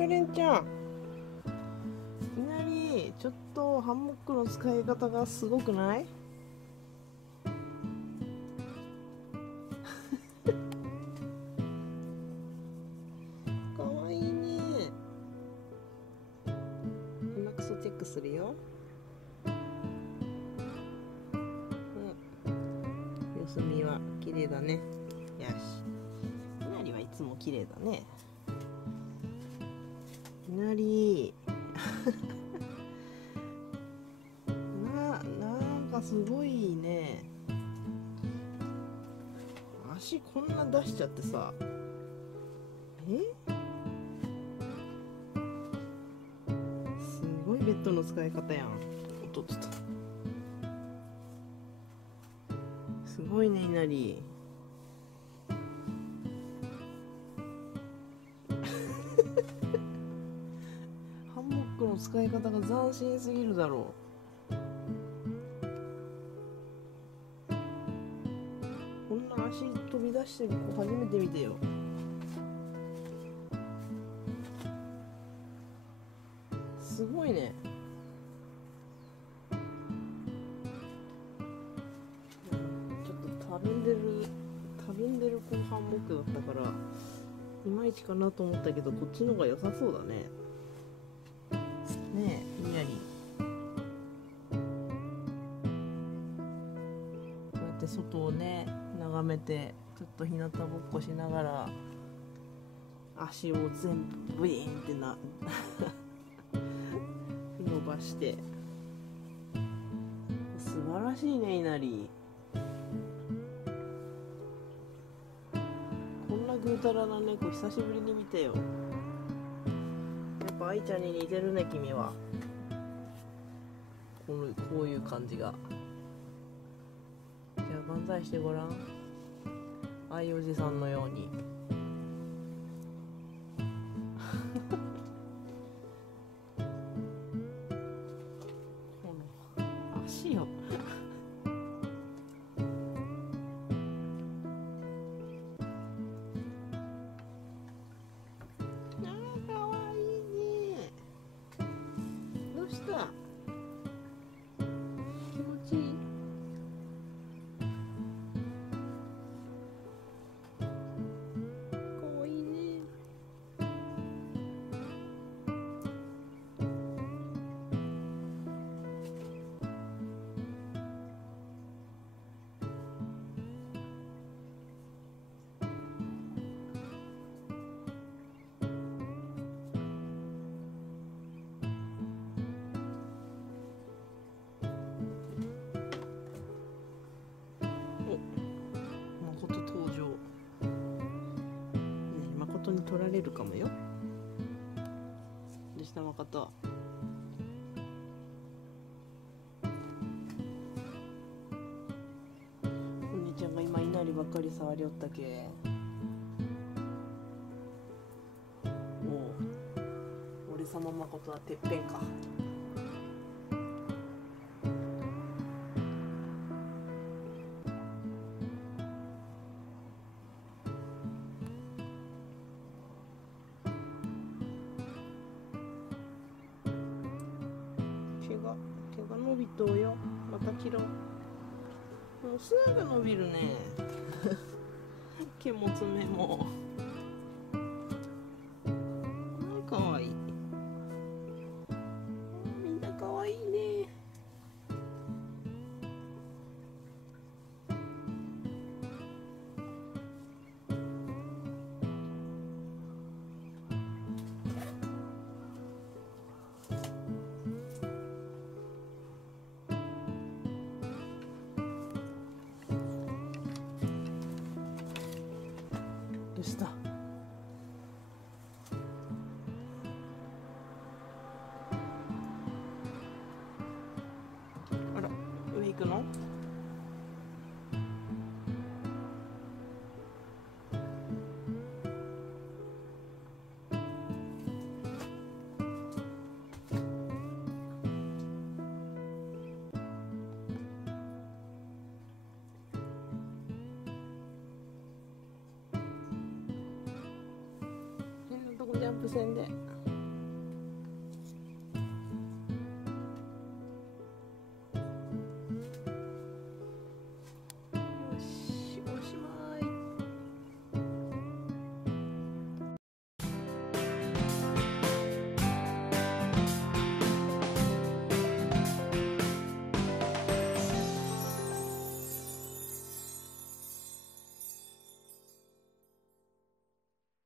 ちゃれんちゃん、いきなりちょっとハンモックの使い方がすごくない？かわいいね。鼻くそチェックするよ。四隅は綺麗だね。よし。いなりはいつも綺麗だね。いなりなんかすごいね。足こんな出しちゃってさ。すごいベッドの使い方やん。おとっとと。すごいね、いなり。ハンモックの使い方が斬新すぎるだろう。こんな足飛び出してる子初めて見てよ。すごいね。ちょっとたるんでるこのハンモックだったからいまいちかなと思ったけど、こっちの方が良さそうだね。ねえ、いなりこうやって外をね眺めて、ちょっと日向ぼっこしながら足を全部ブイーンって伸ばして。素晴らしいね、いなり。こんなぐうたらな猫久しぶりに見たよ。やっぱ愛ちゃんに似てるね、君は。こういう感じが。じゃあ万歳してごらん。愛おじさんのように。この足よ。かわいいね。どうした？気持ちいい？かわいいね。誠登場。ね、誠に取られるかもよ。どうした誠？お姉ちゃんが今いなりばっかり触りおったけ。おお、俺様誠はてっぺんか。毛が伸びとうよ。また切ろう。もうすぐ伸びるね。毛も爪も。かわいい。みんなかわいいね。どうした？あら、上行くの？変なとこジャンプせんで。